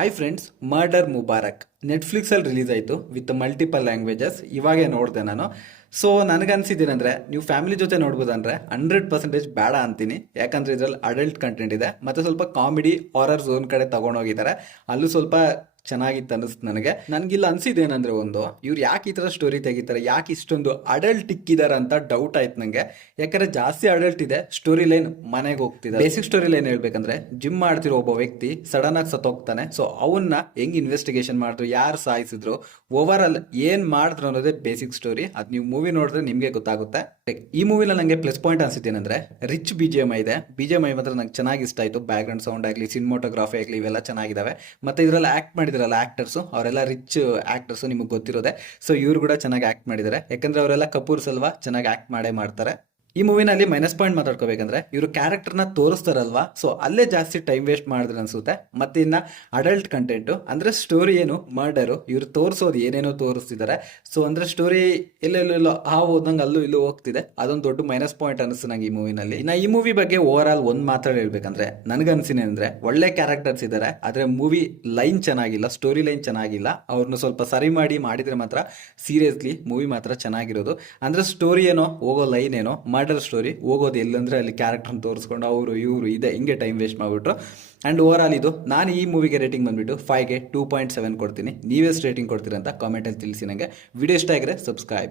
Hi friends, murder Mubarak ನೆಟ್ಫ್ಲಿಕ್ಸಲ್ಲಿ release ಆಯಿತು with multiple languages. ಇವಾಗೇ ನೋಡಿದೆ ನಾನು. ಸೊ ನನಗನ್ಸಿದ್ದೇನೆಂದರೆ ನೀವು ಫ್ಯಾಮಿಲಿ ಜೊತೆ ನೋಡ್ಬೋದಂದ್ರೆ 100% ಬೇಡ ಅಂತೀನಿ. ಯಾಕಂದ್ರೆ ಇದರಲ್ಲಿ ಅಡಲ್ಟ್ ಕಂಟೆಂಟ್ ಇದೆ ಮತ್ತು ಸ್ವಲ್ಪ ಕಾಮಿಡಿ ಹಾರರ್ ಝೋನ್ ಕಡೆ ತಗೊಂಡೋಗಿದ್ದಾರೆ. ಅಲ್ಲೂ ಸ್ವಲ್ಪ ಚೆನ್ನಾಗಿತ್ತು ಅನ್ನಿಸ್ತು ನನಗಿಲ್ಲ ಅನ್ಸಿದ್ದೇನೆಂದ್ರೆ, ಒಂದು ಇವ್ರು ಯಾಕೆ ಈ ಥರ ಸ್ಟೋರಿ ತೆಗಿತಾರೆ, ಯಾಕೆ ಇಷ್ಟೊಂದು ಅಡಲ್ಟ್ ಇಕ್ಕಿದ್ದಾರೆ ಅಂತ ಡೌಟ್ ಆಯ್ತು ನನಗೆ. ಯಾಕಂದ್ರೆ ಜಾಸ್ತಿ ಅಡಲ್ಟ್ ಇದೆ, ಸ್ಟೋರಿ ಲೈನ್ ಮನೆಗೆ ಹೋಗ್ತಿದೆ. ಬೇಸಿಕ್ ಸ್ಟೋರಿ ಲೈನ್ ಹೇಳ್ಬೇಕಂದ್ರೆ, ಜಿಮ್ ಮಾಡ್ತಿರೋ ಒಬ್ಬ ವ್ಯಕ್ತಿ ಸಡನ್ ಆಗಿ ಸತ್ತೋಗ್ತಾನೆ. ಸೊ ಅವನ್ನ ಹೆಂಗ್ ಇನ್ವೆಸ್ಟಿಗೇಷನ್ ಮಾಡಿದ್ರು, ಯಾರು ಸಾಯಿಸಿದ್ರು, ಓವರ್ ಆಲ್ ಏನ್ ಮಾಡಿದ್ರು ಅನ್ನೋದೇ ಬೇಸಿಕ್ ಸ್ಟೋರಿ. ಅದು ನೀವು ಮೂವಿ ನೋಡಿದ್ರೆ ನಿಮ್ಗೆ ಗೊತ್ತಾಗುತ್ತೆ. ಈ ಮೂವಿನ ನಂಗೆ ಪ್ಲಸ್ ಪಾಯಿಂಟ್ ಅನ್ಸಿದ್ದೇನೆಂದ್ರೆ, ರಿಚ್ BGM ಇದೆ. BGM ಮಾತ್ರ ನಂಗೆ ಚೆನ್ನಾಗಿ ಇಷ್ಟ ಆಯ್ತು. ಬ್ಯಾಕ್ ಗ್ರೌಂಡ್ ಸೌಂಡ್ ಆಗಲಿ, ಸಿನಿಮಾಟೋಗ್ರಾಫಿ ಆಗಲಿ, ಇವೆಲ್ಲ ಚೆನ್ನಾಗಿದಾವೆ. ಮತ್ತೆ ಇದರಲ್ಲಿ ಆಕ್ಟ್ ಮಾಡಿದ್ರಲ್ಲ ಆಕ್ಟರ್ಸು, ಅವರೆಲ್ಲ ರಿಚ್ ಆಕ್ಟರ್ಸು, ನಿಮಗೆ ಗೊತ್ತಿರೋದೆ. ಸೊ ಇವ್ರು ಕೂಡ ಚೆನ್ನಾಗಿ ಆಕ್ಟ್ ಮಾಡಿದ್ದಾರೆ. ಯಾಕಂದ್ರೆ ಅವರೆಲ್ಲ ಕಪೂರ್ಸ್ ಅಲ್ವಾ, ಚೆನ್ನಾಗಿ ಆಕ್ಟ್ ಮಾಡೇ ಮಾಡ್ತಾರೆ. ಈ ಮೂವಿನಲ್ಲಿ ಮೈನಸ್ ಪಾಯಿಂಟ್ ಮಾತಾಡ್ಕೋಬೇಕಂದ್ರೆ, ಇವರು ಕ್ಯಾರೆಕ್ಟರ್ನ ತೋರಿಸ್ತಾರಲ್ವಾ, ಸೊ ಅಲ್ಲೇ ಜಾಸ್ತಿ ಟೈಮ್ ವೇಸ್ಟ್ ಮಾಡಿದ್ರೆ ಅನ್ಸುತ್ತೆ. ಮತ್ತೆ ಇನ್ನ ಅಡಲ್ಟ್ ಕಂಟೆಂಟು ಅಂದ್ರೆ ಸ್ಟೋರಿ ಏನು ಮರ್ಡರು, ಇವ್ರು ತೋರಿಸೋದು ಏನೇನೋ ತೋರಿಸ್ತಿದ್ದಾರೆ. ಸೊ ಅಂದ್ರೆ ಸ್ಟೋರಿ ಎಲ್ಲೆಲ್ಲೋ ಹೋದಂಗೆ ಅಲ್ಲೂ ಇಲ್ಲೂ ಹೋಗ್ತಿದೆ. ಅದೊಂದು ದೊಡ್ಡ ಮೈನಸ್ ಪಾಯಿಂಟ್ ಅನಿಸ್ತು ನಂಗೆ ಈ ಮೂವಿನಲ್ಲಿ. ಇನ್ನ ಈ ಮೂವಿ ಬಗ್ಗೆ ಓವರ್ ಆಲ್ ಒಂದು ಮಾತಾಡಿ ಹೇಳ್ಬೇಕಂದ್ರೆ, ನನಗನ್ಸಿನೇ ಅಂದ್ರೆ ಒಳ್ಳೆ ಕ್ಯಾರೆಕ್ಟರ್ಸ್ ಇದ್ದಾರೆ, ಆದ್ರೆ ಮೂವಿ ಲೈನ್ ಚೆನ್ನಾಗಿಲ್ಲ, ಸ್ಟೋರಿ ಲೈನ್ ಚೆನ್ನಾಗಿಲ್ಲ. ಅವ್ರನ್ನ ಸ್ವಲ್ಪ ಸರಿ ಮಾಡಿದ್ರೆ ಮಾತ್ರ ಸೀರಿಯಸ್ಲಿ ಮೂವಿ ಮಾತ್ರ ಚೆನ್ನಾಗಿರೋದು. ಅಂದ್ರೆ ಸ್ಟೋರಿ ಏನೋ, ಹೋಗೋ ಲೈನ್ ಏನೋ, ಮರ್ಡರ್ ಸ್ಟೋರಿ ಹೋಗೋದು ಎಲ್ಲಂದ್ರೆ ಅಲ್ಲಿ ಕ್ಯಾರೆಕ್ಟರ್ನ ತೋರಿಸ್ಕೊಂಡು ಅವರು ಇವರು ಇದೆ ಹಿಂಗೆ ಟೈಮ್ ವೇಸ್ಟ್ ಮಾಡಿಬಿಟ್ರು. ಆ್ಯಂಡ್ ಓವರ್ ಆಲ್ ಇದು ನಾನು ಈ ಮೂವಿಗೆ ರೇಟಿಂಗ್ ಬಂದುಬಿಟ್ಟು 5ಗೆ 2.7 ಕೊಡ್ತೀನಿ. ನೀವೆಷ್ಟು ರೇಟಿಂಗ್ ಕೊಡ್ತೀರಾ ಅಂತ ಕಾಮೆಂಟಲ್ಲಿ ತಿಳಿಸಿ. ನನಗೆ ವಿಡಿಯೋ ಇಷ್ಟ ಆಗಿದ್ರೆ ಸಬ್ಸ್ಕ್ರೈಬ್.